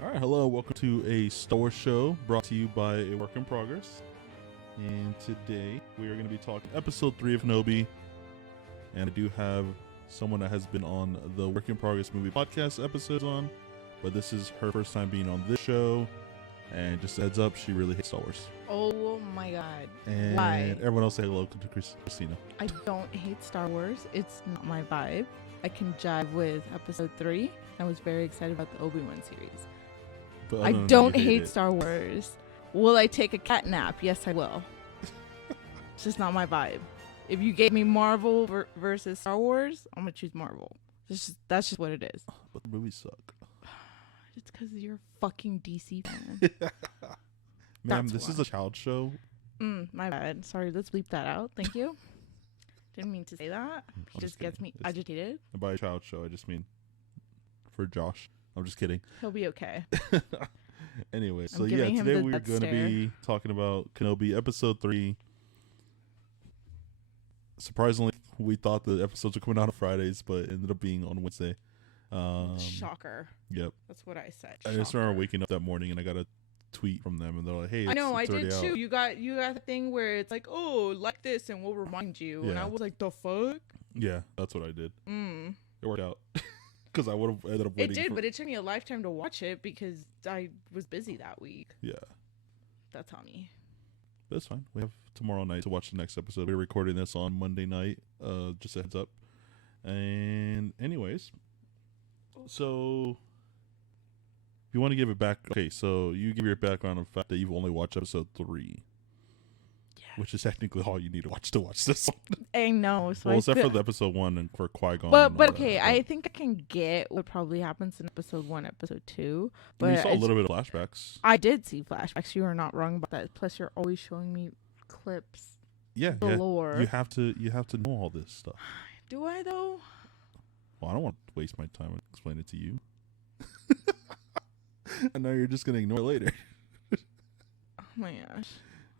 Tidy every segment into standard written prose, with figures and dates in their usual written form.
All right, hello, welcome to a Star Wars show brought to you by A Work in Progress. And today we are going to be talking episode 3 of Kenobi. And I do have someone that has been on the Work in Progress movie podcast episodes on, but this is her first time being on this show. And just a heads up, she really hates Star Wars. Oh my god. And Why? everyone else say hello to Christina. I don't hate Star Wars. It's not my vibe. I can jive with episode 3. I was very excited about the Obi-Wan series. But I don't hate Star Wars. Will I take a cat nap? Yes, I will. It's just not my vibe. If you gave me Marvel versus Star Wars, I'm going to choose Marvel. That's just what it is. But the movies suck. It's because you're a fucking DC fan. Ma'am, this is a child show. My bad. Sorry, let's bleep that out. Thank you. Didn't mean to say that. It just gets me agitated. And by a child show, I just mean for Josh. I'm just kidding. He'll be okay. Anyway, so I'm yeah, giving him today the we're death going to stare. be talking about Kenobi episode 3. Surprisingly, we thought the episodes were coming out on Fridays, but it ended up being on Wednesday. Shocker. Yep. That's what I said. I just remember waking up that morning and I got a tweet from them and they're like, "Hey, I know, I it's did already too. out." You got the thing where it's like, oh, like this, and we'll remind you. And Yeah. I was like, the fuck? Yeah, that's what I did. Mm. It worked out because I would have ended up waiting. It did, but it took me a lifetime to watch it because I was busy that week. Yeah, That's on me. that's fine. We have tomorrow night to watch the next episode. We're recording this on Monday night. Just a heads up. And anyways, so if you want to give it back, okay. So you give your background on the fact that you've only watched episode 3, which is technically all you need to watch this one. I know. So Well, except for the episode 1 and for Qui-Gon. But and all okay, that. I think I can get what probably happens in episode 1, episode 2. But You saw a little bit of flashbacks. I did see flashbacks. You are not wrong about that. Plus, you're always showing me clips. Yeah, Galore. You have to know all this stuff. Do I though? Well, I don't want to waste my time and explain it to you. I know you're just gonna ignore it later. Oh my gosh.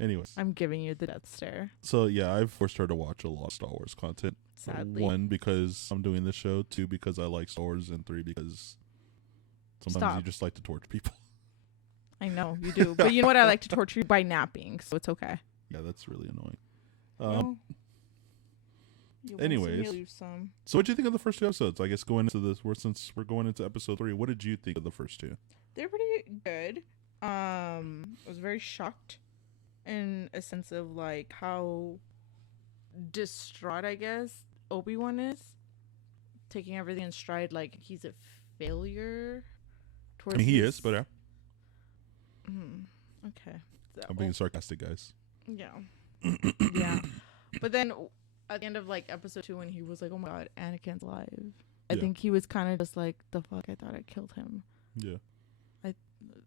Anyways, I'm giving you the death stare. so yeah, I've forced her to watch a lot of Star Wars content. Sadly. 1, because I'm doing this show. 2, because I like Star Wars. And 3, because sometimes you just like to torture people. I know you do, but you know what? I like to torture you by napping, so it's okay. Yeah, that's really annoying. Well, you win some, anyways. you lose some. So what do you think of the first 2 episodes? I guess going into this, since we're going into episode 3, what did you think of the first 2? They're pretty good. I was very shocked in a sense of like how distraught, I guess, Obi-Wan is, taking everything in stride like he's a failure. I mean, he is, but yeah, Okay. So, I'm being sarcastic, guys. yeah. Yeah. But then at the end of like episode 2, when he was like, "Oh my god, Anakin's alive," I Yeah. think he was kind of just like, "The fuck, I thought I killed him." Yeah.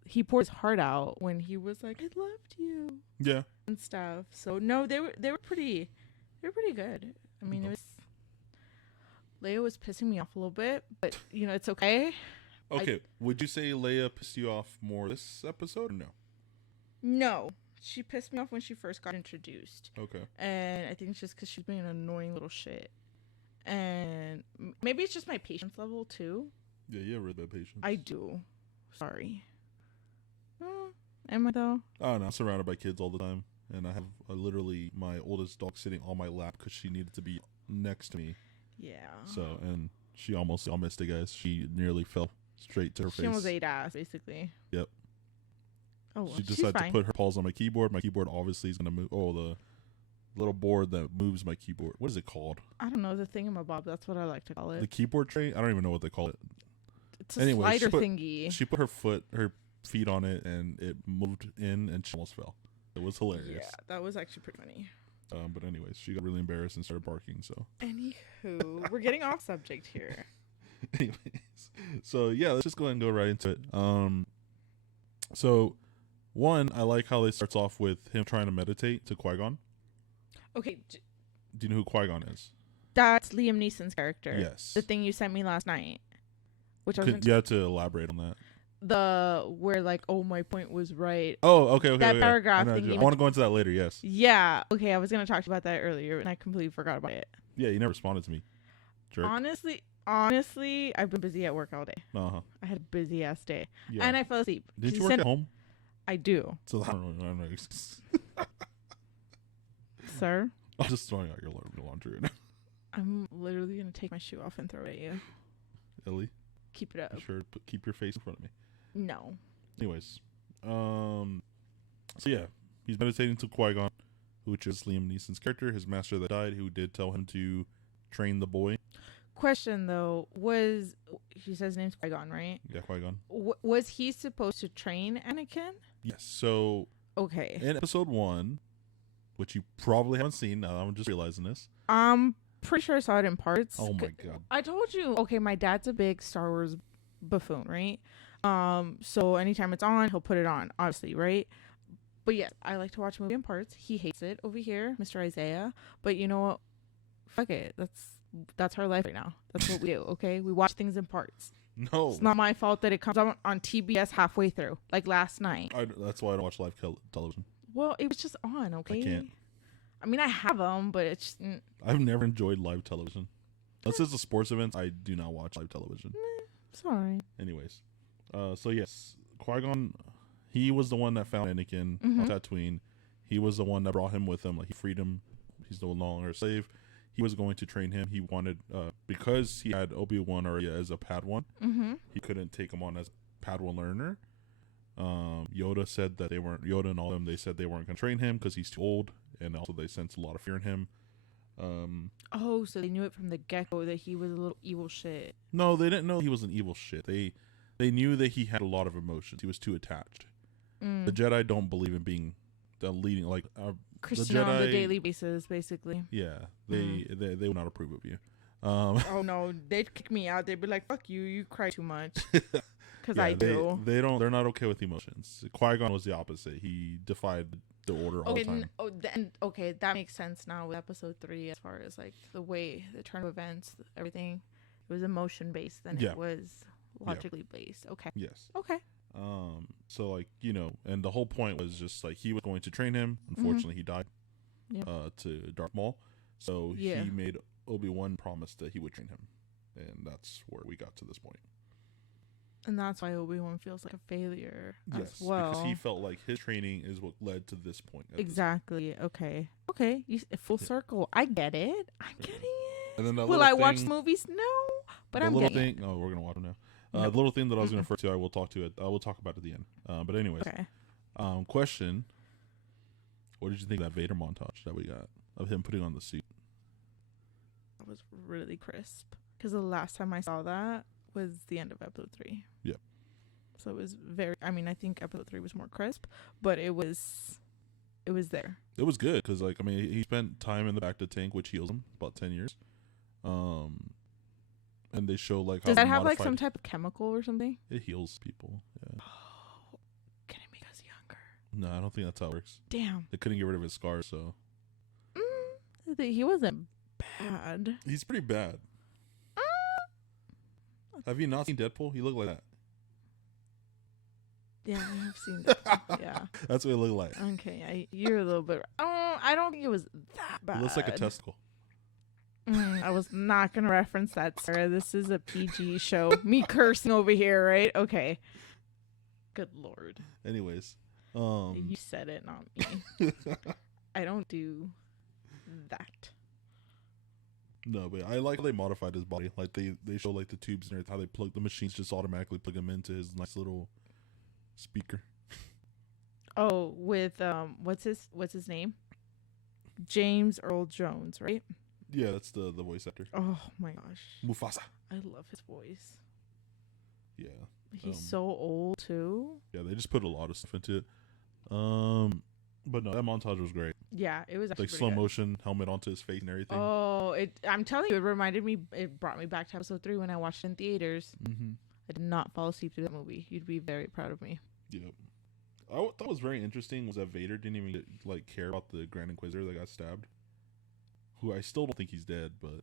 He poured his heart out when he was like, "I loved you." Yeah. And stuff. So no, they were pretty good. I mean, it was Leia was pissing me off a little bit, but you know, it's okay. Okay, would you say Leia pissed you off more this episode or no? No, she pissed me off when she first got introduced. Okay. And I think it's just because she's being an annoying little shit. And maybe it's just my patience level too. Yeah, you have really bad patience. I do. Sorry. Am I though? Oh no, I'm surrounded by kids all the time, and I have literally my oldest dog sitting on my lap because she needed to be next to me. Yeah. So, and she I missed it, guys. She nearly fell straight to her face. She almost ate ass, basically. Yep. Oh, well, She she's decided fine. to put her paws on my keyboard. My keyboard obviously is gonna move. Oh, the little board that moves my keyboard. What is it called? I don't know, the thingamabob. That's what I like to call it. The keyboard tray? I don't even know what they call it. It's a Anyway, slider thingy. She put her feet on it, and it moved in, and she almost fell. It was hilarious. Yeah, that was actually pretty funny. But anyways, she got really embarrassed and started barking. So, Anywho, we're getting off subject here. anyways, so yeah, let's just go ahead and go right into it. So one, I like how it starts off with him trying to meditate to Qui-Gon. Okay, Do you know who Qui-Gon is? that's Liam Neeson's character. Yes. The thing you sent me last night. Which I was You have to elaborate on that. the where like, oh, my point was right. Oh, okay. That Okay. paragraph I thing. want to go into that later. Yes. Yeah. Okay. I was gonna talk about that earlier, and I completely forgot about it. Yeah, you never responded to me. Jerk. Honestly, I've been busy at work all day. Uh-huh. I had a busy ass day, Yeah. and I fell asleep. Did you work at home? I do. So I don't know. Sir, I'm just throwing out your laundry right now. I'm literally gonna take my shoe off and throw it at you. Ellie, Keep it up. Keep your face in front of me. No. Anyways, so yeah, he's meditating to Qui-Gon, which is Liam Neeson's character, his master that died, who did tell him to train the boy. Question though, he says his name's Qui-Gon, right? Yeah, Qui-Gon. Was he supposed to train Anakin? Yes. So okay, in episode 1, which you probably haven't seen. Now I'm just realizing this. I'm pretty sure I saw it in parts. Oh my god! I told you. Okay, my dad's a big Star Wars buffoon, right? So anytime it's on, he'll put it on, obviously, right? But yeah, I like to watch a movie in parts. He hates it over here, Mr. Isaiah. But you know what? Fuck it. That's our life right now. That's what we do. Okay, we watch things in parts. No, it's not my fault that it comes on TBS halfway through, like last night. That's why I don't watch live television. Well, it was just on. Okay. I can't. I mean, I have them, but it's. I've never enjoyed live television. Unless it's a sports event, I do not watch live television. Sorry. Anyways, so yes, Qui-Gon, he was the one that found Anakin on Tatooine. He was the one that brought him with him. Like, he freed him. He's no longer a slave. He was going to train him. He wanted, because he had Obi-Wan already as a Padawan, he couldn't take him on as Padawan learner. Yoda said that Yoda and all of them, they said they weren't going to train him because he's too old, and also they sensed a lot of fear in him. So they knew it from the get-go that he was a little evil shit. No, they didn't know he was an evil shit. They knew that he had a lot of emotions. He was too attached. The Jedi don't believe in being the leading, like Christina on the daily basis, basically. Yeah, they will not approve of you. Oh no, they'd kick me out. They'd be like, "Fuck you, you cry too much." Because I do. They're not okay with emotions. Qui-Gon was the opposite. He defied the order all the time. Okay, that makes sense now with episode 3, as far as like the turn of events, everything. It was emotion based, and it was logically based. Okay. Yes. Okay. So like, and the whole point was just like he was going to train him. Unfortunately, he died. To Darth Maul. So he made Obi-Wan promise that he would train him, and that's where we got to this point. And that's why Obi-Wan feels like a failure as well. Because he felt like his training is what led to this point. Exactly. Okay. Full circle. I get it. I'm getting it. And then will I watch movies? No, but I'm getting it. Oh, we're gonna watch them now. The little thing that I was going to refer to, I will talk about at the end. But anyways, question: what did you think of that Vader montage that we got of him putting on the suit? That was really crisp. Because the last time I saw that was the end of episode 3. Yeah. So it was very. I mean, I think episode 3 was more crisp, but it was there. It was good because, like, I mean, he spent time in the back of the tank, which heals him about 10 years. And they show like does that have like some type of chemical or something? It heals people. Yeah. Oh, can it make us younger? No, I don't think that's how it works. Damn. They couldn't get rid of his scars, so. He wasn't bad. He's pretty bad. Have you not seen Deadpool? He looked like that. Yeah, I have seen that. Yeah. That's what it looked like. Okay, you're a little bit. I don't think it was that bad. It looks like a testicle. I was not going to reference that, Sarah. This is a PG show. Me cursing over here, right? Okay. Good Lord. Anyways. You said it, not me. I don't do that. No, but I like how they modified his body. Like they show like the tubes and everything, how they plug the machines, just automatically plug him into his nice little speaker. Oh, with what's his name? James Earl Jones, right? Yeah, that's the voice actor. Oh my gosh. Mufasa. I love his voice. Yeah. He's so old too. Yeah, they just put a lot of stuff into it. But no, that montage was great. Yeah, it was actually like slow motion, helmet onto his face and everything. Oh, I'm telling you, it brought me back to episode 3 when I watched it in theaters. I did not fall asleep through that movie. You'd be very proud of me. Yep. I thought was very interesting was that Vader didn't even care about the Grand Inquisitor that got stabbed. Who I still don't think he's dead, but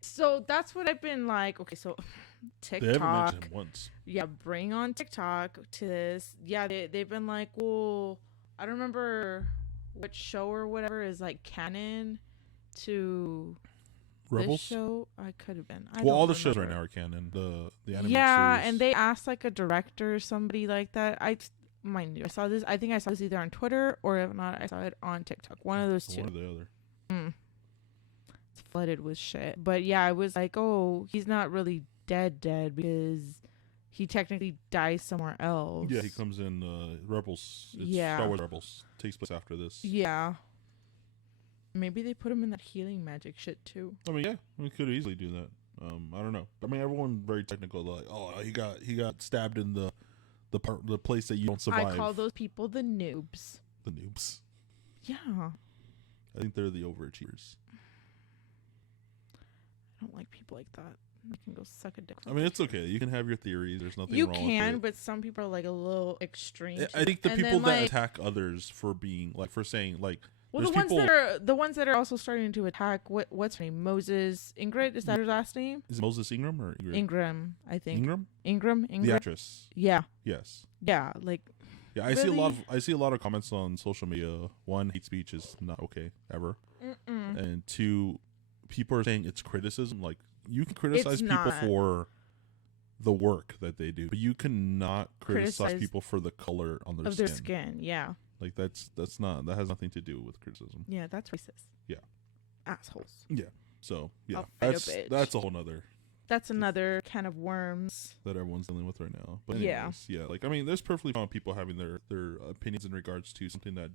So that's what I've been like. Okay, so They haven't TikTok. mentioned him once. Yeah, bring on TikTok to this. Yeah, they've been like, well, I don't remember what show or whatever is like canon to Rebels. this show. I could have been. Well, all the shows right now are canon. The animated yeah, series. and they asked like a director or somebody like that. Mind you, I saw this. I think I saw this either on Twitter or if not, I saw it on TikTok. One of those two. One or the other. It's flooded with shit. But yeah, I was like, oh, he's not really dead because he technically dies somewhere else. Yeah, he comes in Rebels. It's Yeah. Star Wars Rebels. Takes place after this. Yeah. Maybe they put him in that healing magic shit too. I mean, yeah, we could easily do that. I don't know. I mean, everyone very technical. Like, oh, he got stabbed in the place that you don't survive. I call those people the noobs. The noobs. Yeah. I think they're the overachievers. I don't like people like that. You can go suck a dick. I mean, it's okay. You can have your theories. There's nothing you wrong can, with it. but some people are like a little extreme. I think the and people then, that like, attack others for being like for saying like well, there's the ones that are also starting to attack. What's her name? Moses Ingrid. Is that her last name? Is it Moses Ingram or Ingrid? Ingram, I think. Ingram? Ingram. The actress. Yeah. Yes. Yeah. Like. Yeah, I see a lot of comments on social media. One, hate speech is not okay ever, and two, people are saying it's criticism. Like you can criticize people for the work that they do, but you cannot criticize people for the color on their skin. Yeah, like that has nothing to do with criticism. Yeah, that's racist. Yeah, assholes. Yeah, so yeah, that's a whole nother. That's another can of worms that everyone's dealing with right now. But anyways, yeah, like I mean, there's perfectly fine people having their opinions in regards to something that.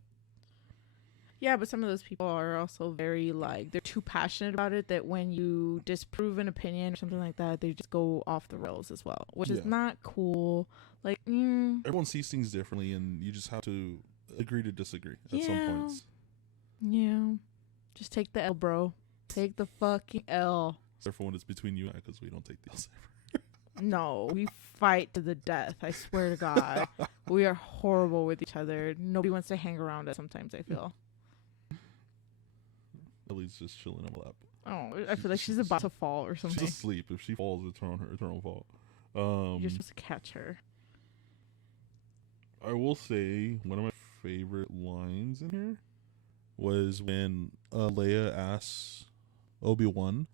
Yeah, but some of those people are also very like they're too passionate about it that when you disprove an opinion or something like that, they just go off the rails as well, which is not cool. Like everyone sees things differently, and you just have to agree to disagree at some points. Yeah, just take the L, bro. Take the fucking L. Except for when it's between you and I, because we don't take the L's ever. No, we fight to the death. I swear to God. We are horrible with each other. Nobody wants to hang around us sometimes, I feel. Ellie's just chilling on my lap. Oh, I feel like she's about to fall or something. She's asleep. If she falls, it's her own fault. You're supposed to catch her. I will say one of my favorite lines in here was when Leia asks Obi-Wan,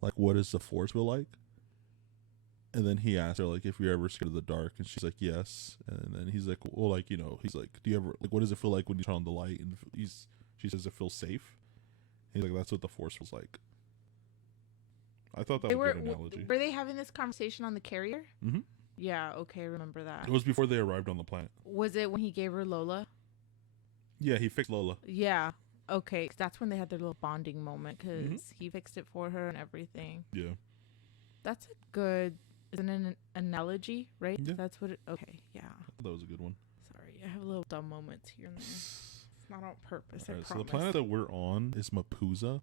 like, what does the Force feel like? And then he asked her, like, if you're ever scared of the dark, and she's like, yes. And then he's like, well, like, you know, he's like, do you ever, like, what does it feel like when you turn on the light? And she says, it feels safe. He's like, that's what the Force feels like. I thought that was a good analogy. Were they having this conversation on the carrier? Mm-hmm. Yeah, okay, I remember that. It was before they arrived on the planet. Was it when he gave her Lola? Yeah, he fixed Lola. Yeah. Okay, 'cause that's when they had their little bonding moment because he fixed it for her and everything. Yeah. That's a good, isn't it an analogy, right? Yeah. That's what it, okay, yeah. That was a good one. Sorry, I have little dumb moments here and there. It's not on purpose, I promise. So the planet that we're on is Mapuzo.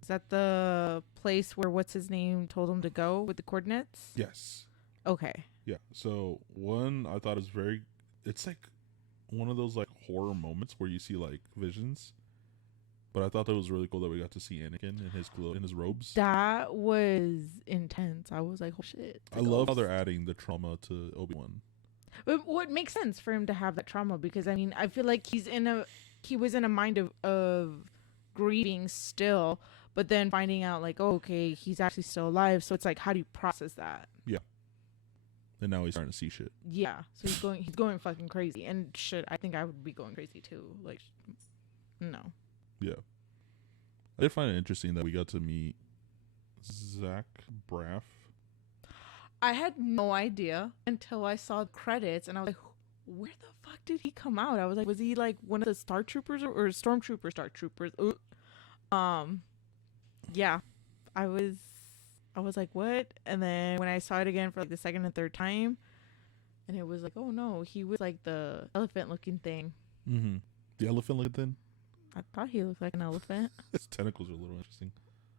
Is that the place where what's his name told him to go with the coordinates? Yes. Okay. Yeah. So one I thought is it's like one of those like horror moments where you see like visions. But I thought that was really cool that we got to see Anakin in his robes. That was intense. I was like, oh shit. I love how they're adding the trauma to Obi-Wan. But what makes sense for him to have that trauma because I mean I feel like he was in a mind of grieving still, but then finding out like, oh, okay, he's actually still alive. So it's like, how do you process that? Yeah. And now he's starting to see shit. Yeah. So he's going fucking crazy. And shit, I think I would be going crazy too. Like, no. Yeah. I did find it interesting that we got to meet Zach Braff. I had no idea until I saw the credits and I was like, where the fuck did he come out? I was like, was he like one of the Star Troopers or Stormtrooper Star Troopers? Yeah. I was like, what? And then when I saw it again for like the second and third time, and it was like, oh no, he was like the elephant looking thing. Mm-hmm. The elephant looking thing? I thought he looked like an elephant. His tentacles are a little interesting.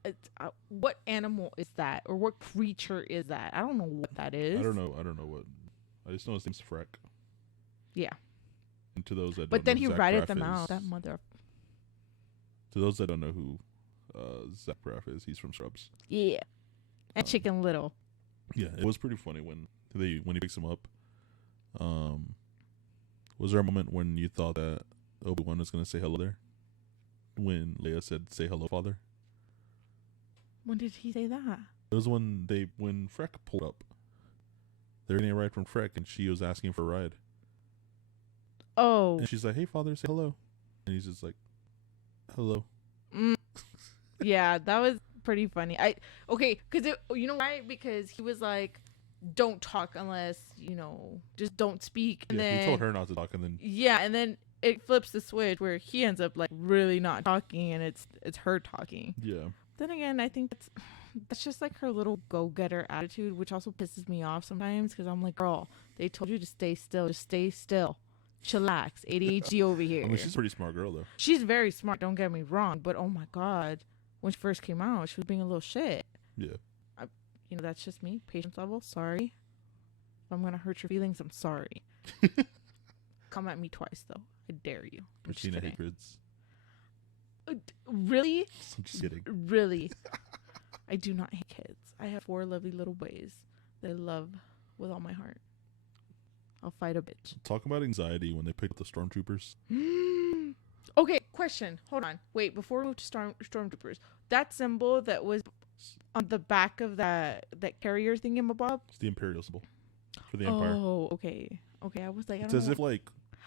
It's, what animal is that? Or what creature is that? I don't know what that is. I don't know what. I just know his name's Freck. Yeah. And to those that but don't then know, he Zach ratted Braff them out. That mother. To those that don't know who Zach Braff is. He's from Scrubs. Yeah. And Chicken Little. Yeah, it was pretty funny when he picks him up. Was there a moment when you thought that Obi-Wan was going to say hello there? When Leia said, "Say hello, father." When did he say that? It was when Freck pulled up. They were getting a ride from Freck, and she was asking for a ride. Oh. And she's like, "Hey, father, say hello." And he's just like, "Hello." Yeah, that was pretty funny. Because you know why? Because he was like, "Don't talk unless just don't speak." And then he told her not to talk, and then and then it flips the switch where he ends up like really not talking, and it's her talking. Yeah. Then again, I think that's just like her little go-getter attitude, which also pisses me off sometimes because I'm like, girl, they told you to stay still. Just stay still. Chillax. ADHD over here. I mean, she's a pretty smart girl, though. She's very smart, don't get me wrong. But, oh, my God, when she first came out, she was being a little shit. Yeah. That's just me. Patience level. Sorry. If I'm going to hurt your feelings, I'm sorry. Come at me twice, though. I dare you. Christina hates. Really? I'm just kidding. Really? I do not hate kids. I have 4 lovely little boys that I love with all my heart. I'll fight a bitch. Talk about anxiety when they pick up the stormtroopers. Okay, question. Hold on. Wait, before we move to stormtroopers, that symbol that was on the back of that carrier thingamabob? It's the Imperial symbol for the Empire. Oh, okay. Okay, I was like, it's as if like...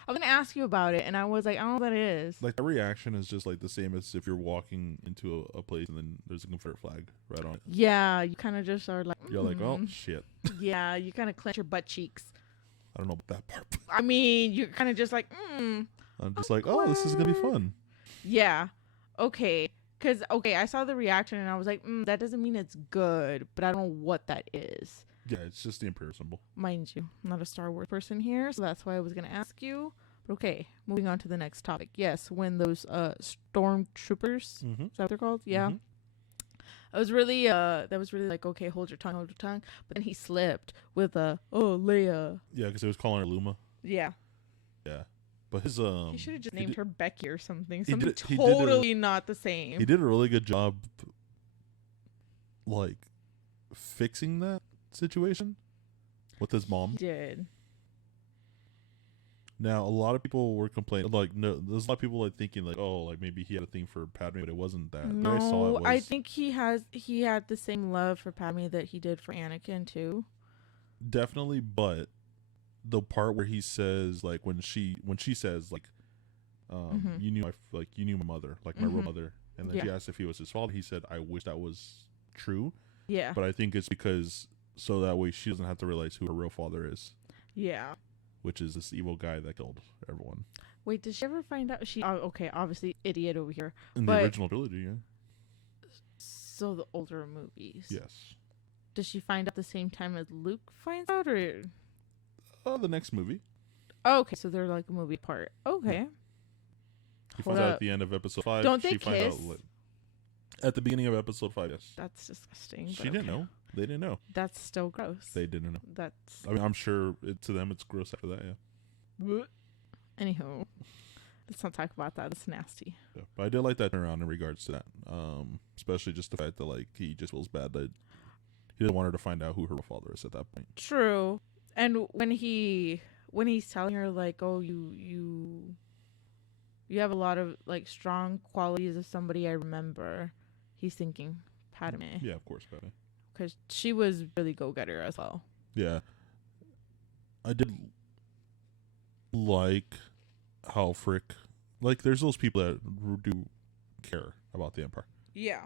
I was going to ask you about it, and I was like, I don't know what that is. Like, the reaction is just like the same as if you're walking into a place and then there's a Confederate flag right on it. Yeah, you kind of just are like... You're like, oh, shit. Yeah, you kind of clench your butt cheeks. I don't know about that part. I mean, you're kind of just like, I'm just like, oh, this is going to be fun. Yeah. Okay. Because, I saw the reaction and I was like, that doesn't mean it's good, but I don't know what that is. Yeah, it's just the Imperial symbol. Mind you, I'm not a Star Wars person here, so that's why I was going to ask you. But okay, moving on to the next topic. Yes, when those stormtroopers, is that what they're called? Yeah. I was really, that was really like, okay, hold your tongue. But then he slipped with Leia. Yeah, because he was calling her Luma. Yeah. Yeah. But his, he should have just named her Becky or something. Not the same. He did a really good job, like, fixing that situation with his mom. He did. Now, a lot of people were complaining, like, no, there's a lot of people like thinking, like, oh, like maybe he had a thing for Padme, but it wasn't that. No, I saw it was... I think he had the same love for Padme that he did for Anakin too. Definitely, but the part where he says, like, when she says, like, you knew my mother, like my real mother, and then she asked if he was his father. He said, "I wish that was true." Yeah, but I think it's because so that way she doesn't have to realize who her real father is. Yeah. Which is this evil guy that killed everyone. Wait, did she ever find out? Okay, obviously idiot over here. In the original trilogy, yeah. So the older movies. Yes. Does she find out the same time as Luke finds out, or? The next movie. Oh, okay, so they're like a movie apart. Okay. Yeah. He finds out at the end of episode 5. Don't they kiss? At the beginning of episode 5, yes. That's disgusting. She didn't know. They didn't know. That's still gross. They didn't know. I mean, I'm sure to them it's gross after that, yeah. Anywho, let's not talk about that. It's nasty. Yeah, but I did like that turnaround in regards to that. Especially just the fact that, like, he just feels bad that he didn't want her to find out who her father is at that point. True. And when he's telling her, like, oh, you have a lot of, like, strong qualities of somebody I remember, he's thinking Padme. Yeah, of course, Padme. Because she was really go-getter as well. Yeah. I did like how Frick... Like, there's those people that do care about the Empire. Yeah.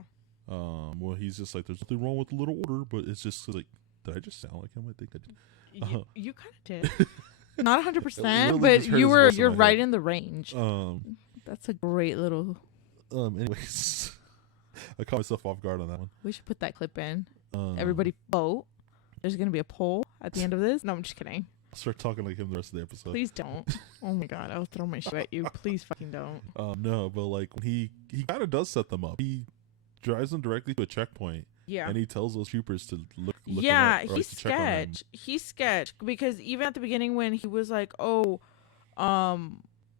Well, he's just like, there's nothing wrong with the Little Order, but it's just like, did I just sound like him? I think I did. You kind of did. Not 100%, but you're right in the range. That's a great little... Anyways, I caught myself off guard on that one. We should put that clip in. Everybody vote. There's going to be a poll at the end of this. No, I'm just kidding. I'll start talking like him the rest of the episode. Please don't. Oh my god, I'll throw my shit at you. Please fucking don't. No, but like when he kind of does set them up. He drives them directly to a checkpoint. Yeah. And he tells those troopers to look yeah, he's sketch. He's sketch because even at the beginning when he was like, "Oh,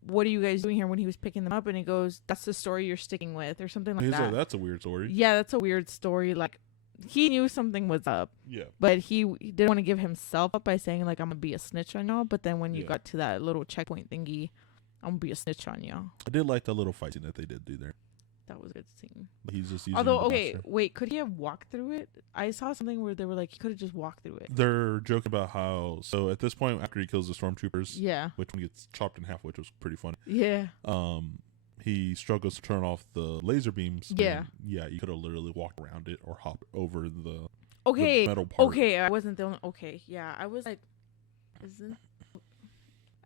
what are you guys doing here when he was picking them up? And he goes, that's the story you're sticking with or something like He's that. like, that's a weird story. Yeah, that's a weird story. Like, he knew something was up. Yeah. But he didn't want to give himself up by saying, like, I'm going to be a snitch on y'all. But then when you Yeah. got to that little checkpoint thingy, I'm going to be a snitch on y'all. I did like that little fight scene that they did do there. That was a good scene. He's just using Although, the okay, blaster. wait, could he have walked through it? I saw something where they were like, he could have just walked through it. They're joking about how, so at this point, after he kills the stormtroopers, Yeah. which one gets chopped in half, which was pretty funny. Yeah. He struggles to turn off the laser beams. Yeah. And yeah, you could have literally walked around it or hop over the Okay. metal part. Okay, I wasn't the only. Okay, yeah, I was like, isn't.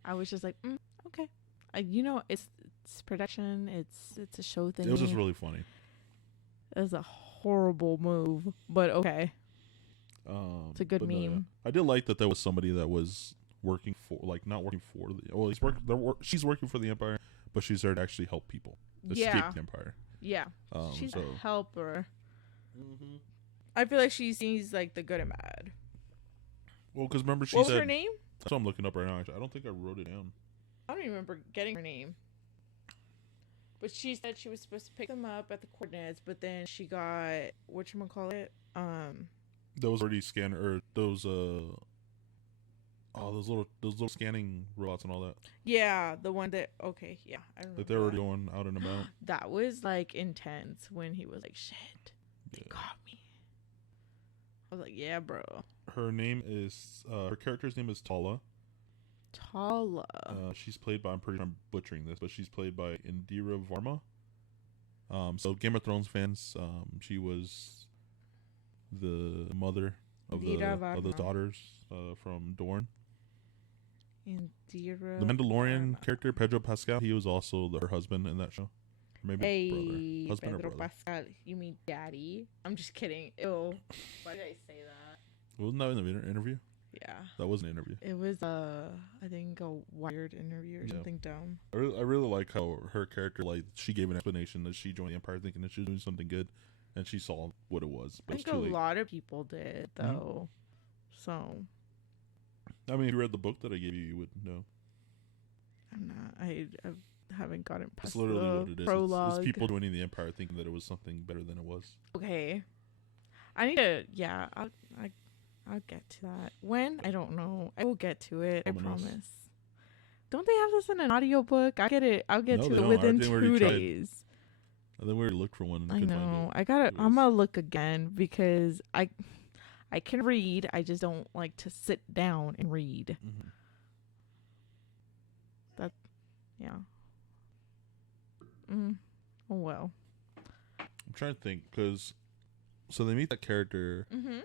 I was just like, okay. It's production. It's a show thing. It was just really funny. It was a horrible move, but okay. It's a good but meme. I did like that there was somebody that was working for, like, not working for the. Well, she's working for the Empire, but she's there to actually help people escape the Empire. Yeah. She's so. a helper. Mm-hmm. I feel like she sees like the good and bad. Well, because remember she what said. was her name? That's what I'm looking up right now. Actually, I don't think I wrote it down. I don't even remember getting her name. But she said she was supposed to pick them up at the coordinates, but then she got whatchamacallit? Those already scanner or those those little scanning robots and all that. Yeah, the one that I remember. Like they're already going out and about. That was like intense when he was like, shit, they caught me. I was like, yeah, bro. Her name is her character's name is Tala. Tala. She's played by, I'm pretty sure I'm butchering this, but she's played by Indira Varma. So Game of Thrones fans, she was the mother of the daughters from Dorne. Indira. The Mandalorian character Pedro Pascal, he was also her husband in that show. Or maybe brother. Husband Pedro or brother. Pascal. You mean daddy? I'm just kidding. Ew. Why did I say that? Wasn't that in the interview? Yeah. That was an interview. It was I think a Wired interview or something dumb. I really like how her character, like, she gave an explanation that she joined the Empire thinking that she was doing something good, and she saw what it was. But I think a lot of people did though. So. I mean, if you read the book that I gave you, you would know. I'm not. I haven't gotten past That's literally the what it is. prologue. It's people joining the Empire thinking that it was something better than it was. Okay. I need to. Yeah. I'll get to that. When? I don't know. I will get to it. I promise. Don't they have this in an audiobook? I'll get it. I'll get to it within 2 days. I think we already looked for one. And I know. Find it. I'm gonna look again because I can read. I just don't like to sit down and read. Mm-hmm. Yeah. Oh well. I'm trying to think because, so they meet that character. Mm-hmm.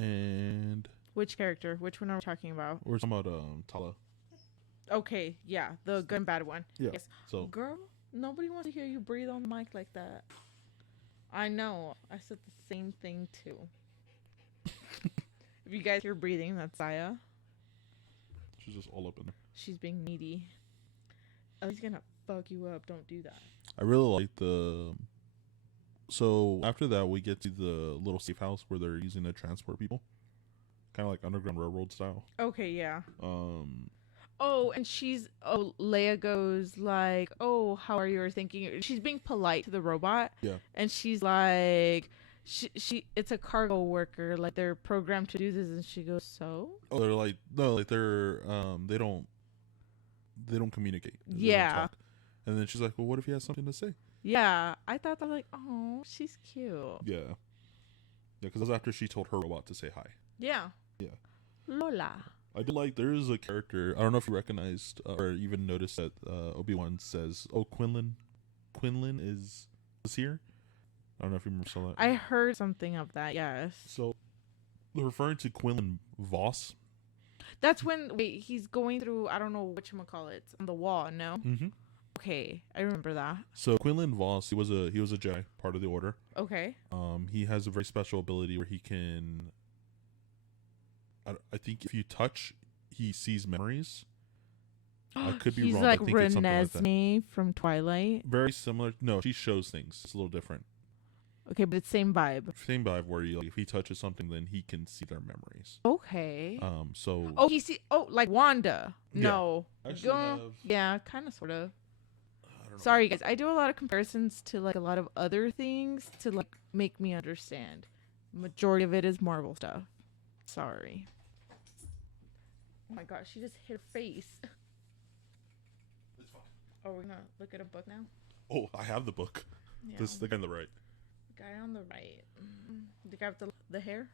And which character? Which one are we talking about? we're talking about Tala. Okay, yeah, the good and bad one. Yeah. Yes. So Girl, nobody wants to hear you breathe on the mic like that. I know. I said the same thing too. If you guys hear breathing, that's Saya. she's just all up in there. She's being needy. Oh, he's gonna fuck you up. Don't do that. I really like the. So after that, we get to the little safe house where they're using to transport people, kind of like Underground Railroad style. Okay, yeah. Oh, and Leia goes like, "Oh, how are you?" Or thinking she's being polite to the robot. Yeah. And she's like, she it's a cargo worker, like they're programmed to do this, and she goes, "So?" Oh, they're like no, like they're they don't communicate. They don't Yeah. talk. And then she's like, "Well, what if he has something to say?" Yeah, I thought that like, oh, she's cute. Yeah. Yeah, because that was after she told her robot to say hi. Yeah. Yeah. Lola. I do like there is a character. I don't know if you recognized or even noticed that Obi-Wan says, "Oh, Quinlan is here." I don't know if you remember saw that. I heard something of that. Yes. So they're referring to Quinlan Voss. That's when he's going through. I don't know whatchamacallit on the wall. No. Mm-hmm. Okay, I remember that. So Quinlan Voss, he was a Jedi, part of the Order. Okay. He has a very special ability where he can. I think if you touch, he sees memories. I could be He's wrong. like I think it's something like that. Renesmee from Twilight. Very similar. No, she shows things. It's a little different. Okay, but it's same vibe. Same vibe where you, like, if he touches something, then he can see their memories. Okay. So Oh, like Wanda. Yeah. No. Actually have, Yeah, kind of, sort of. I don't know. Sorry, guys. I do a lot of comparisons to like a lot of other things to like make me understand. Majority of it is Marvel stuff. Sorry. Oh my gosh, she just hit her face. It's fine. Oh, we're gonna look at a book now? Oh, I have the book. Yeah. This is the guy on the right. The guy on the right. The guy with the hair?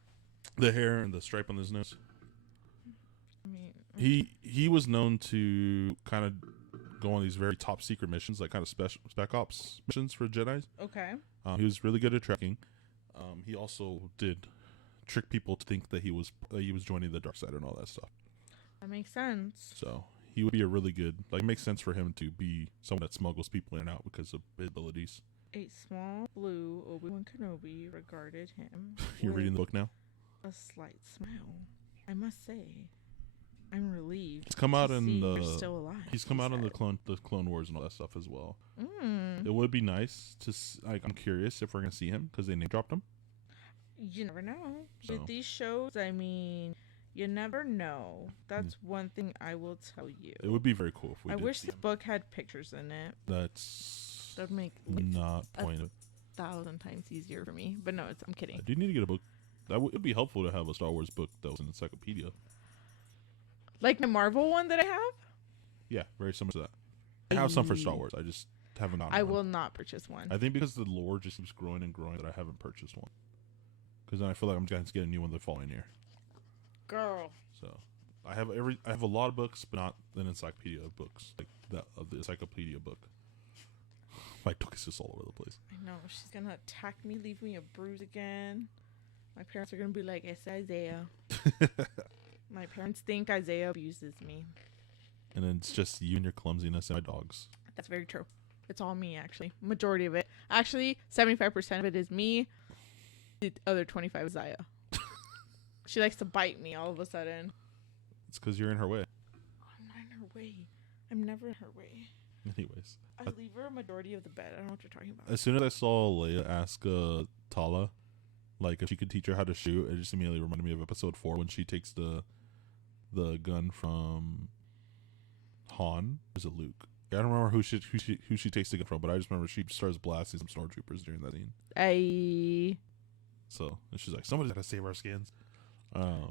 The hair and the stripe on his nose. I mean, He was known to kind of go on these very top secret missions, like kind of spec ops missions for Jedi's. okay. He was really good at tracking. He also did trick people to think that he was joining the dark side and all that stuff. That makes sense. So he would be a really good, like, it makes sense for him to be someone that smuggles people in and out because of his abilities. A small blue Obi-Wan Kenobi regarded him. You're with reading the book now? a slight smile. I must say, I'm relieved. He's come out to in see the. you're still alive. He's come he out in the said. Clone Wars and all that stuff as well. Mm. It would be nice to. Like, I'm curious if we're gonna see him because they name dropped him. You never know. So. With these shows, I mean, you never know. That's one thing I will tell you. It would be very cool if we. I did wish see this him. book had pictures in it. That'd make not point. 1,000 times easier for me. But no, I'm kidding. I do need to get a book. That would be helpful to have a Star Wars book that was an encyclopedia. Like the Marvel one that I have? Yeah, very similar to that. I have some for Star Wars. I just haven't gotten I one. will not purchase one. I think because the lore just keeps growing and growing that I haven't purchased one. Because then I feel like I'm going to get a new one the following year. Girl. So I have a lot of books, but not an encyclopedia of books like that of the encyclopedia book. My book is just all over the place. I know. She's going to attack me, leave me a bruise again. My parents are going to be like, it's Isaiah. My parents think Isaiah abuses me. And then it's just you and your clumsiness and my dogs. That's very true. It's all me, actually. Majority of it. Actually, 75% of it is me. The other 25 is Zaya. She likes to bite me all of a sudden. It's because you're in her way. I'm not in her way. I'm never in her way. Anyways. I leave her a majority of the bed. I don't know what you're talking about. As soon as I saw Leia ask Tala, like, if she could teach her how to shoot, it just immediately reminded me of episode 4 when she takes the gun from Han. Or is it Luke? I don't remember who she takes the gun from, but I just remember she starts blasting some stormtroopers during that scene. So and she's like, somebody's gotta save our skins.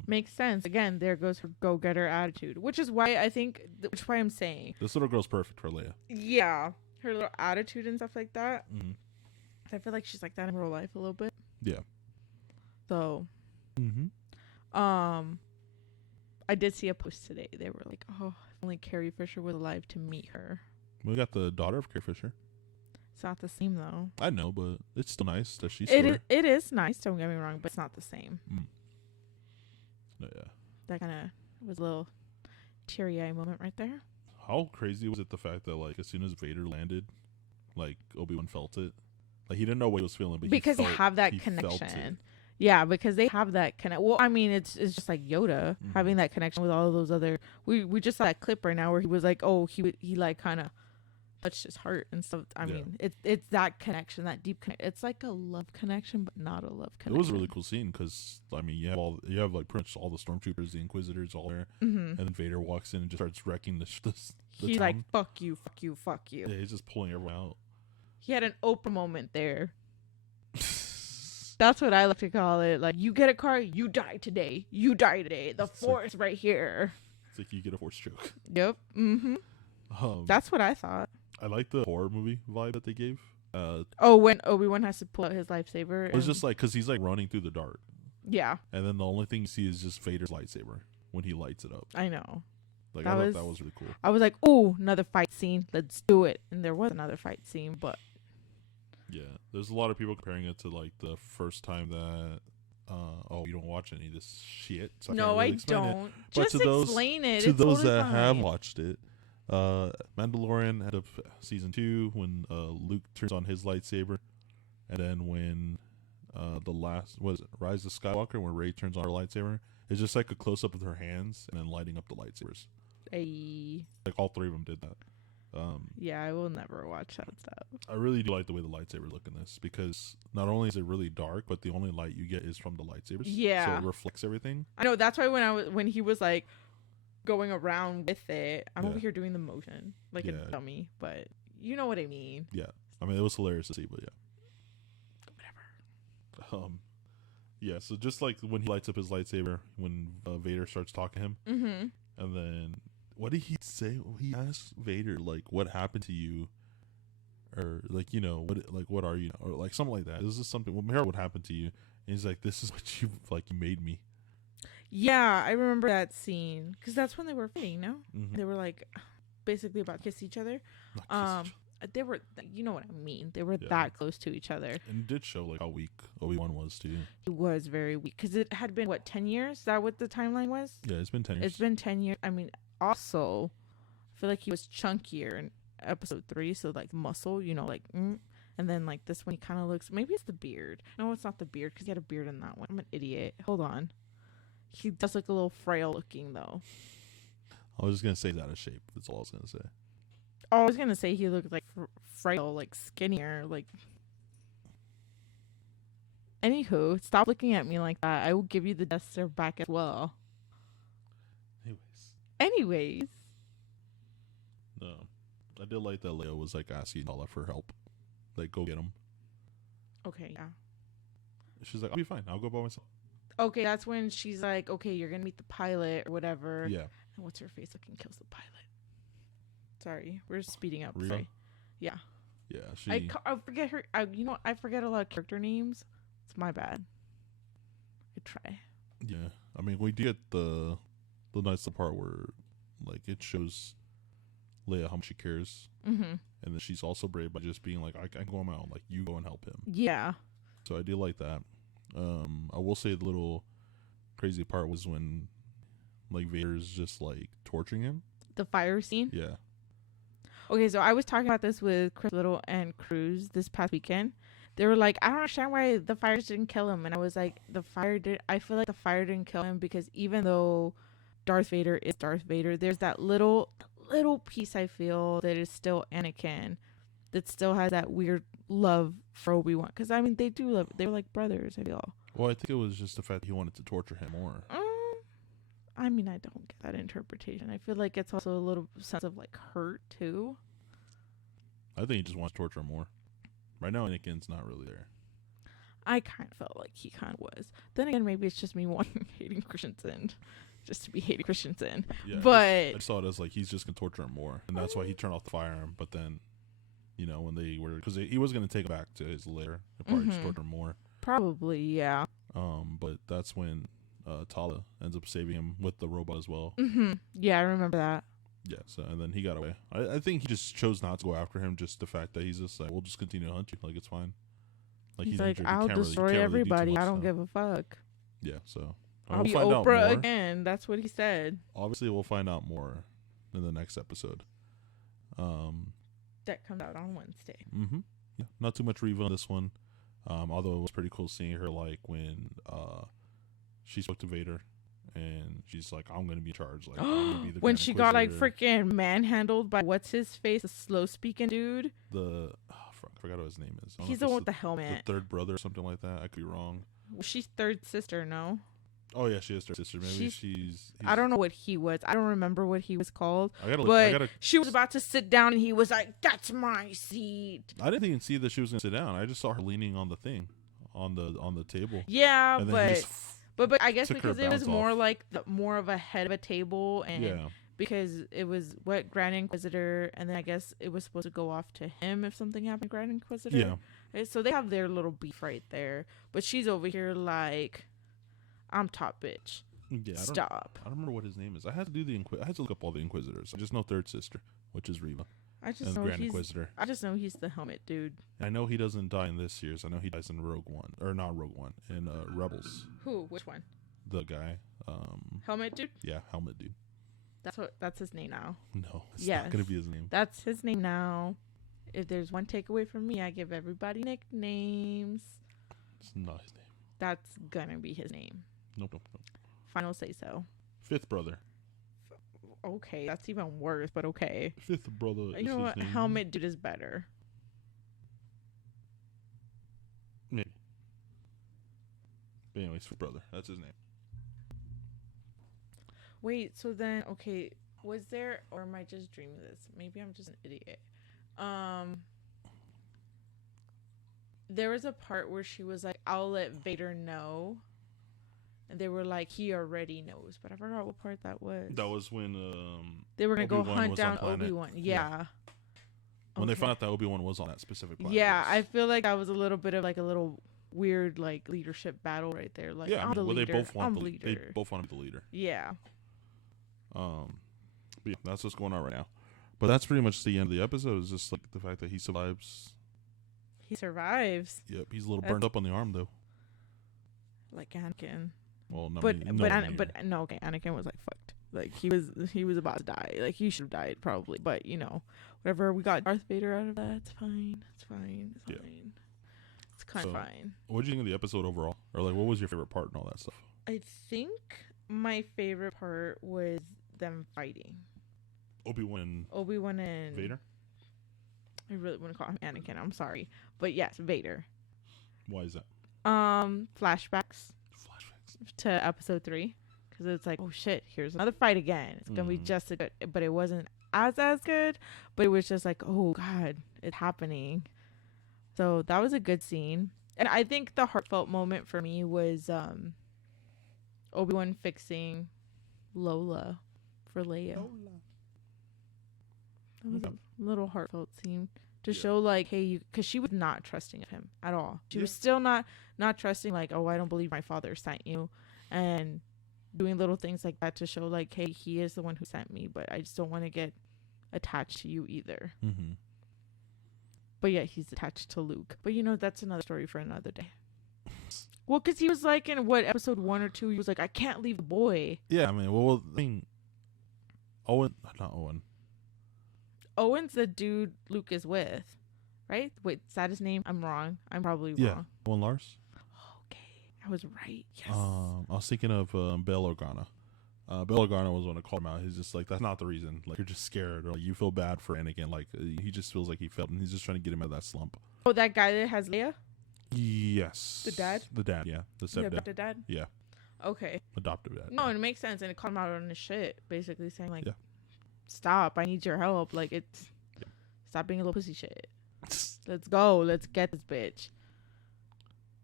Makes sense. Again, there goes her go-getter attitude, which is why I'm saying this little girl's perfect for Leia. Yeah, her little attitude and stuff like that. Mm-hmm. I feel like she's like that in real life a little bit. Yeah. So, I did see a post today. They were like, "Oh, if only Carrie Fisher was alive to meet her." We got the daughter of Carrie Fisher. It's not the same though. I know, but it's still nice that she's. It is nice. Don't get me wrong, but it's not the same. Yeah. That kind of was a little teary-eye moment right there. How crazy was it the fact that, like, as soon as Vader landed, like, Obi-Wan felt it. Like, he didn't know what he was feeling, but because they have that connection. Yeah, because they have that connection. Well, I mean, it's just like Yoda having that connection with all of those other. We just saw that clip right now where he was like, oh, he like kind of touched his heart and stuff. I mean, it's that connection, that deep connection. It's like a love connection, but not a love connection. It was a really cool scene because, I mean, you have like pretty much all the stormtroopers, the Inquisitors, all there, and then Vader walks in and just starts wrecking the He's town. like, fuck you, fuck you, fuck you. Yeah, he's just pulling everyone out. He had an Oprah moment there. That's what I like to call it. Like, you get a car, you die today. You die today. The Force right here. It's like you get a Force choke. Yep. That's what I thought. I like the horror movie vibe that they gave. When Obi-Wan has to pull out his lightsaber. It was just like, because he's like running through the dark. Yeah. And then the only thing you see is just Vader's lightsaber when he lights it up. I know. Like, I thought that was really cool. I was like, oh, another fight scene. Let's do it. And there was another fight scene, but. Yeah. There's a lot of people comparing it to, like, the first time that, you don't watch any of this shit. So no, I don't. Just explain it. To those that have watched it, Mandalorian had season 2 when Luke turns on his lightsaber, and then when the last Rise of Skywalker when Rey turns on her lightsaber, it's just like a close up of her hands and then lighting up the lightsabers. Ay. Like all 3 of them did that. Yeah, I will never watch that stuff. I really do like the way the lightsabers look in this, because not only is it really dark, but the only light you get is from the lightsabers. Yeah. So it reflects everything. I know, that's why when he was like going around with it, I'm over here doing the motion like a dummy, but you know what I mean. Yeah. I mean, it was hilarious to see, but yeah. Whatever. Yeah, so just like when he lights up his lightsaber, when Vader starts talking to him, and then what did he say? He asked Vader, like, what happened to you? Or, like, you know, what are you? Or, like, something like that. This is something, what happened to you? And he's like, this is what you made me. Yeah, I remember that scene. Because that's when they were fighting, no? They were, like, basically about to kiss each other. They were, you know what I mean. They were that close to each other. And it did show, like, how weak Obi-Wan was, too. He was very weak. Because it had been, 10 years? Is that what the timeline was? Yeah, it's been 10 years. It's been 10 years. I mean, also, I feel like he was chunkier in episode 3. So, like, muscle, you know, like, and then, like, this one, he kind of looks, maybe it's the beard. No, it's not the beard, because he had a beard in that one. I'm an idiot. Hold on. He does look a little frail looking, though. I was just going to say he's out of shape. That's all I was going to say. Oh, I was going to say he looked like frail, like skinnier, like. Anywho, stop looking at me like that. I will give you the death stare back as well. Anyways. No. I did like that Leia was like asking Tala for help. Like, go get him. Okay, yeah. She's like, I'll be fine. I'll go by myself. Okay, that's when she's like, okay, you're going to meet the pilot or whatever. Yeah. And what's her face looking kills the pilot. Sorry, we're speeding up. Reva? Sorry. Yeah. Yeah, I forget her. I forget a lot of character names. It's my bad. I try. Yeah, I mean, we do get the nice part where, like, it shows Leia how much she cares, and then she's also brave by just being like, I can go on my own. Like, you go and help him. Yeah. So I do like that. I will say the little crazy part was when, like, Vader's just like torturing him. The fire scene. Yeah. Okay, so I was talking about this with Chris Little and Cruz this past weekend. They were like, I don't understand why the fire didn't kill him. And I was like, I feel like the fire didn't kill him because even though Darth Vader is Darth Vader, there's that little piece I feel that is still Anakin that still has that weird love for Obi-Wan. Because, I mean, they were like brothers, I feel. Well, I think it was just the fact that he wanted to torture him more. I mean, I don't get that interpretation. I feel like it's also a little sense of, like, hurt, too. I think he just wants to torture him more. Right now, Anakin's not really there. I kind of felt like he kind of was. Then again, maybe it's just me hating Christensen. Just to be hating Christensen. Yeah, but I saw it as, like, he's just going to torture him more. And that's why he turned off the firearm. But then, you know, when they were... Because he was going to take it back to his lair. And probably just torture him more. Probably, yeah. But that's when... Tala ends up saving him with the robot as well. Yeah, I remember that. Yeah, so and then he got away. I think he just chose not to go after him. Just the fact that he's just like, we'll just continue to hunt you. Like, it's fine. Like, he's like, I'll destroy everybody. Much, I don't give a fuck. Yeah, so I'll be Oprah again. That's what he said. Obviously, we'll find out more in the next episode. That comes out on Wednesday. Yeah, not too much Reva on this one. Although it was pretty cool seeing her, like, when she spoke to Vader, and she's like, I'm going to be in charge. Like, I'm gonna be the when she got, like, freaking manhandled by what's his face, the slow-speaking dude. I forgot what his name is. He's the one with the helmet. The third brother or something like that. I could be wrong. Well, she's third sister, no? Oh, yeah, she is third sister. Maybe she's... I don't know what he was. I don't remember what he was called. But she was about to sit down, and he was like, that's my seat. I didn't even see that she was going to sit down. I just saw her leaning on the thing, on the table. Yeah, But I guess because it was more like more of a head of a table, and because it was Grand Inquisitor, and then I guess it was supposed to go off to him if something happened to Grand Inquisitor. Yeah. So they have their little beef right there. But she's over here like, I'm top bitch. Yeah. Stop. I don't remember what his name is. I had to do I had to look up all the Inquisitors. I just know third sister, which is Reva. I just know he's the helmet dude. I know he doesn't die in this series. I know he dies in Rogue One, or not Rogue One, in Rebels. Who? Which one? The guy. Helmet dude. Yeah, helmet dude. That's his name now. No, it's not gonna be his name. That's his name now. If there's one takeaway from me, I give everybody nicknames. It's not his name. That's gonna be his name. Nope. Final say so. Fifth brother. Okay, that's even worse, but okay. Fifth brother is You know his what? name. Helmet dude is better. Maybe. But anyways, fifth brother. That's his name. Wait, so then, okay, was there, or am I just dreaming this? Maybe I'm just an idiot. There was a part where she was like, I'll let Vader know. And they were like, he already knows. But I forgot what part that was. That was when they were going to go Obi-Wan hunt was on down planet. Obi-Wan. Yeah. When they found out that Obi-Wan was on that specific planet. Yeah, yes. I feel like that was a little bit of like a little weird like leadership battle right there. Like, yeah, I'm the leader. they both want I'm leader. They both want to be the leader. Yeah. But yeah, that's what's going on right now. But that's pretty much the end of the episode. Is just like the fact that he survives. He survives. Yep, he's a little burned up on the arm though. Like Anakin. Well, no, but no, okay, Anakin was like fucked. Like he was about to die. Like he should have died probably. But you know, whatever. We got Darth Vader out of that. It's fine. It's fine. It's fine. Yeah. It's kind of fine. What did you think of the episode overall? Or like, what was your favorite part and all that stuff? I think my favorite part was them fighting. Obi-Wan and Vader. I really want to call him Anakin. I'm sorry, but yes, Vader. Why is that? Flashbacks to episode 3, because it's like, oh shit, here's another fight again. It's gonna be just as good, but it wasn't as good. But it was just like, oh god, it's happening. So that was a good scene, and I think the heartfelt moment for me was Obi-Wan fixing Lola for Leia. That was a little heartfelt scene to show like, hey, because she was not trusting of him at all. She was still not trusting, like, oh, I don't believe my father sent you, and doing little things like that to show like, hey, he is the one who sent me, but I just don't want to get attached to you either. Mm-hmm. But yeah, he's attached to Luke. But you know, that's another story for another day. Well, because he was like in episode 1 or 2, he was like, I can't leave the boy. Yeah, I mean, well, I mean, not Owen. Owen's the dude Luke is with, right? Wait, is that his name? I'm wrong. I'm probably wrong. Owen Lars. Okay, I was right. Yes. I was thinking of Bail Organa. Bail Organa was the one to call him out. He's just like, that's not the reason. Like, you're just scared, or like, you feel bad for Anakin. Like, he just feels like he failed, and he's just trying to get him out of that slump. Oh, that guy that has Leia? Yes. The dad? The dad, yeah. The stepdad. Adopted dad? Yeah. Okay. Adoptive dad. No, it makes sense, and it called him out on his shit, basically saying like, stop, I need your help. Like, it's stop being a little pussy shit. Let's go. Let's get this bitch.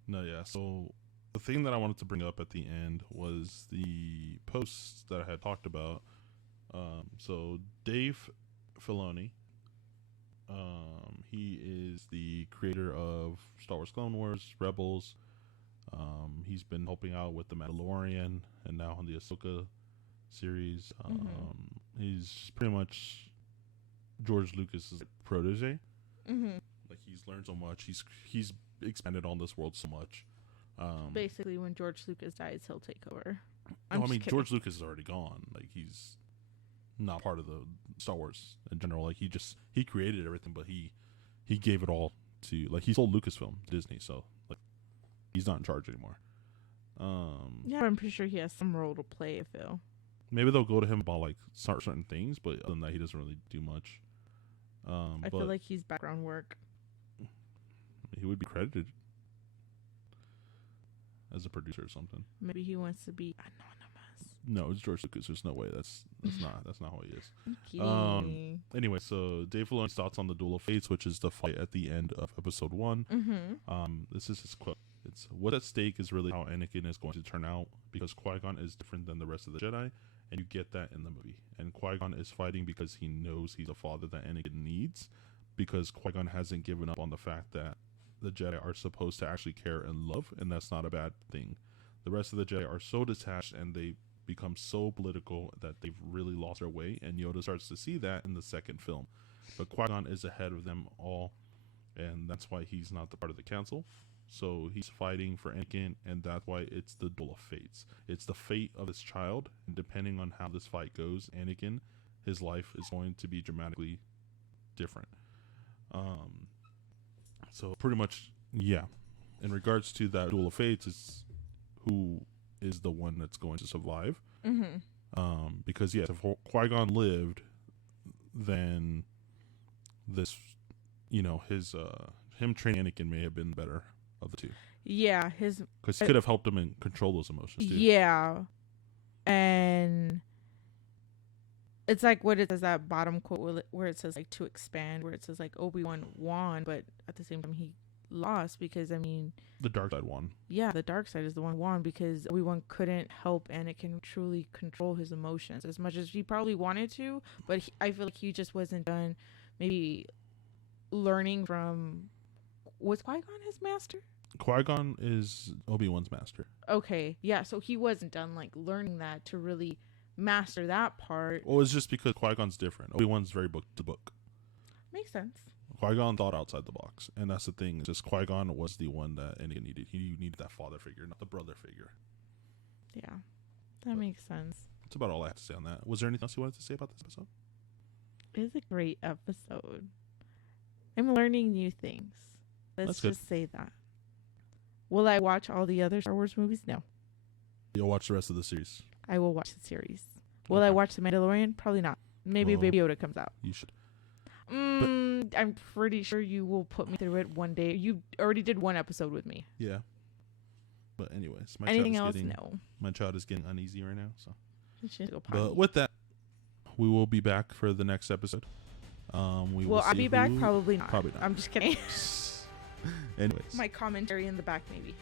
No, yeah. So the thing that I wanted to bring up at the end was the posts that I had talked about. So Dave Filoni, he is the creator of Star Wars Clone Wars, Rebels. He's been helping out with The Mandalorian and now on the Ahsoka series. He's pretty much George Lucas's protege. Like, he's learned so much. He's expanded on this world so much. Basically, when George Lucas dies, he'll take over. I mean, George Lucas is already gone. Like, he's not part of the Star Wars in general. Like, he created everything, but he gave it all to, like, he sold Lucasfilm to Disney, so like, he's not in charge anymore. Yeah, I'm pretty sure he has some role to play, I feel. Maybe they'll go to him about like certain things, but other than that, he doesn't really do much. I feel like he's background work. He would be credited as a producer or something. Maybe he wants to be anonymous. No, it's George Lucas. There's no way. That's not how he is. I'm kidding. Anyway, so Dave Filoni's thoughts on the Duel of Fates, which is the fight at the end of episode 1. This is his quote. It's, what's at stake is really how Anakin is going to turn out, because Qui-Gon is different than the rest of the Jedi, and you get that in the movie. And Qui-Gon is fighting because he knows he's a father that Anakin needs, because Qui-Gon hasn't given up on the fact that the Jedi are supposed to actually care and love, and that's not a bad thing. The rest of the Jedi are so detached, and they become so political that they've really lost their way, and Yoda starts to see that in the second film. But Qui-Gon is ahead of them all, and that's why he's not the part of the council. So he's fighting for Anakin, and that's why it's the Duel of Fates. It's the fate of this child, and depending on how this fight goes, Anakin, his life is going to be dramatically different. So pretty much, yeah. In regards to that Duel of Fates, is who is the one that's going to survive. Because yes, if Qui-Gon lived, then this, his him training Anakin may have been better of the two. Yeah, because he could have helped him and control those emotions too. Yeah, and it's like what it says, that bottom quote where it says like to expand, where it says like Obi-Wan won, but at the same time he lost, because I mean the dark side won. Yeah, the dark side is the one who won, because Obi-Wan couldn't help Anakin truly control his emotions as much as he probably wanted to, but I feel like he just wasn't done maybe learning from, was Qui-Gon his master? Qui-Gon is Obi-Wan's master. Okay, yeah, so he wasn't done like learning that to really master that part. Well, it's just because Qui-Gon's different. Obi-Wan's very book to book. Makes sense. Qui-Gon thought outside the box, and that's the thing. It's just Qui-Gon was the one that Anakin needed. He needed that father figure, not the brother figure. Yeah, that makes sense. That's about all I have to say on that. Was there anything else you wanted to say about this episode? It's a great episode. I'm learning new things. Let's just say that. Will I watch all the other Star Wars movies? No. You'll watch the rest of the series. I will watch the series. Will I watch The Mandalorian? Probably not. Maybe Baby Yoda comes out. You should. I'm pretty sure you will put me through it one day. You already did one episode with me. Yeah. But anyways, anything else? No. My child is getting uneasy right now. So. Go but with that, we will be back for the next episode. I'll be back. Probably not. Probably not. I'm just kidding. Anyways, my commentary in the back, maybe.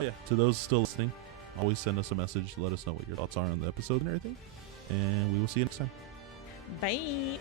Yeah. To those still listening, always send us a message. Let us know what your thoughts are on the episode and everything. And we will see you next time. Bye.